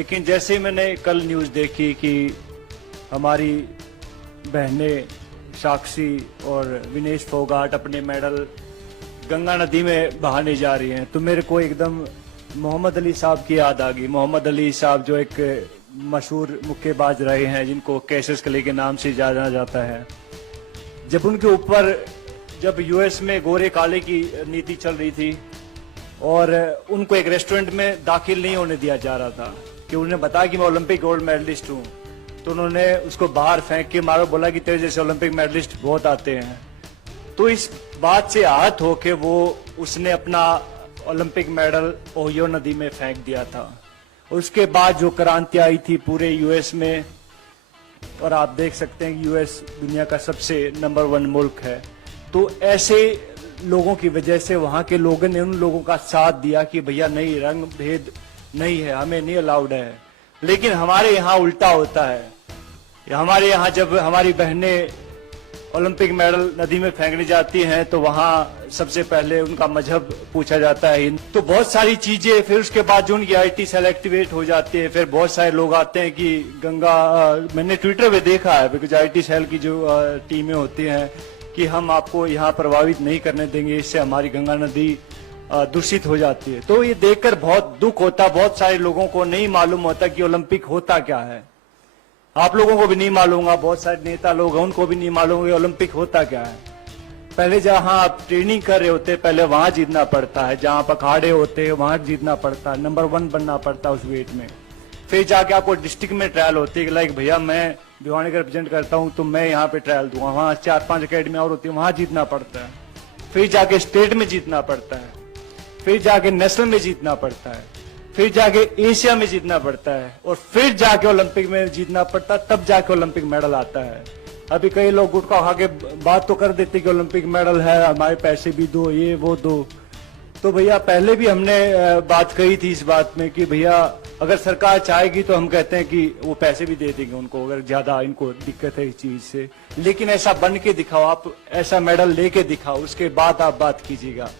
लेकिन जैसे मैंने कल न्यूज़ देखी कि हमारी बहनें साक्षी और विनेश फोगाट अपने मेडल गंगा नदी में बहाने जा रही हैं, तो मेरे को एकदम मोहम्मद अली साहब की याद आ गई। मोहम्मद अली साहब जो एक मशहूर मुक्केबाज रहे हैं, जिनको कैसिस क्ले के नाम से जाना जाता है। जब उनके ऊपर जब यूएस में गोरे काले की नीति चल रही थी और उनको एक रेस्टोरेंट में दाखिल नहीं होने दिया जा रहा था कि उन्हें बताया कि मैं ओलंपिक गोल्ड मेडलिस्ट हूँ, तो उन्होंने उसको बाहर फेंक के मारो, बोला कि तेरे जैसे ओलंपिक मेडलिस्ट बहुत आते हैं। तो इस बात से आहत होके वो उसने अपना ओलंपिक मेडल ओहियो नदी में फेंक दिया था। उसके बाद जो क्रांति आई थी पूरे यूएस में, और आप देख सकते हैं कि यूएस दुनिया का सबसे नंबर 1 मुल्क है, तो ऐसे लोगों की वजह से वहां के लोगों ने उन लोगों का साथ दिया कि भैया नहीं, रंग भेद नहीं है, हमें नहीं अलाउड है। लेकिन हमारे यहाँ उल्टा होता है। हमारे यहाँ जब हमारी बहनें ओलंपिक मेडल नदी में फेंकने जाती हैं तो वहां सबसे पहले उनका मजहब पूछा जाता है। तो बहुत सारी चीजें, फिर उसके बाद जो उनकी आईटी सेल एक्टिवेट हो जाती है, फिर बहुत सारे लोग आते हैं कि गंगा, मैंने ट्विटर पे देखा है बिकॉज आईटी सेल की जो टीमें होती हैं कि हम आपको यहाँ प्रभावित नहीं करने देंगे, इससे हमारी गंगा नदी दूषित हो जाती है। तो ये देखकर बहुत दुख होता। बहुत सारे लोगों को नहीं मालूम होता कि ओलंपिक होता क्या है। आप लोगों को भी नहीं मालूम होगा, बहुत सारे नेता लोग हैं उनको भी नहीं मालूम होगा ओलंपिक होता क्या है। पहले जहां आप ट्रेनिंग कर रहे होते पहले वहां जीतना पड़ता है, जहां आप अखाड़े होते हैं वहां जीतना पड़ता है, नंबर 1 बनना पड़ता है उस वेट में। फिर जाके आपको डिस्ट्रिक्ट में ट्रायल होती है, लाइक भैया मैं भिवानी का रिप्रेजेंट करता हूं तो मैं यहाँ पे ट्रायल दूंगा, वहां 4-5 अकेडमी और होती है, वहां जीतना पड़ता है। फिर जाके स्टेट में जीतना पड़ता है, फिर जाके नेशनल में जीतना पड़ता है, फिर जाके एशिया में जीतना पड़ता है, और फिर जाके ओलंपिक में जीतना पड़ता है, तब जाके ओलंपिक मेडल आता है। अभी कई लोग गुटखा खा के बात तो कर देते कि ओलंपिक मेडल है, हमारे पैसे भी दो, ये वो दो। तो भैया पहले भी हमने बात कही थी इस बात में कि भैया अगर सरकार चाहेगी तो हम कहते हैं कि वो पैसे भी दे देंगे उनको, अगर ज्यादा इनको दिक्कत है इस चीज से। लेकिन ऐसा बन के दिखाओ, आप ऐसा मेडल लेके दिखाओ, उसके बाद आप बात कीजिएगा।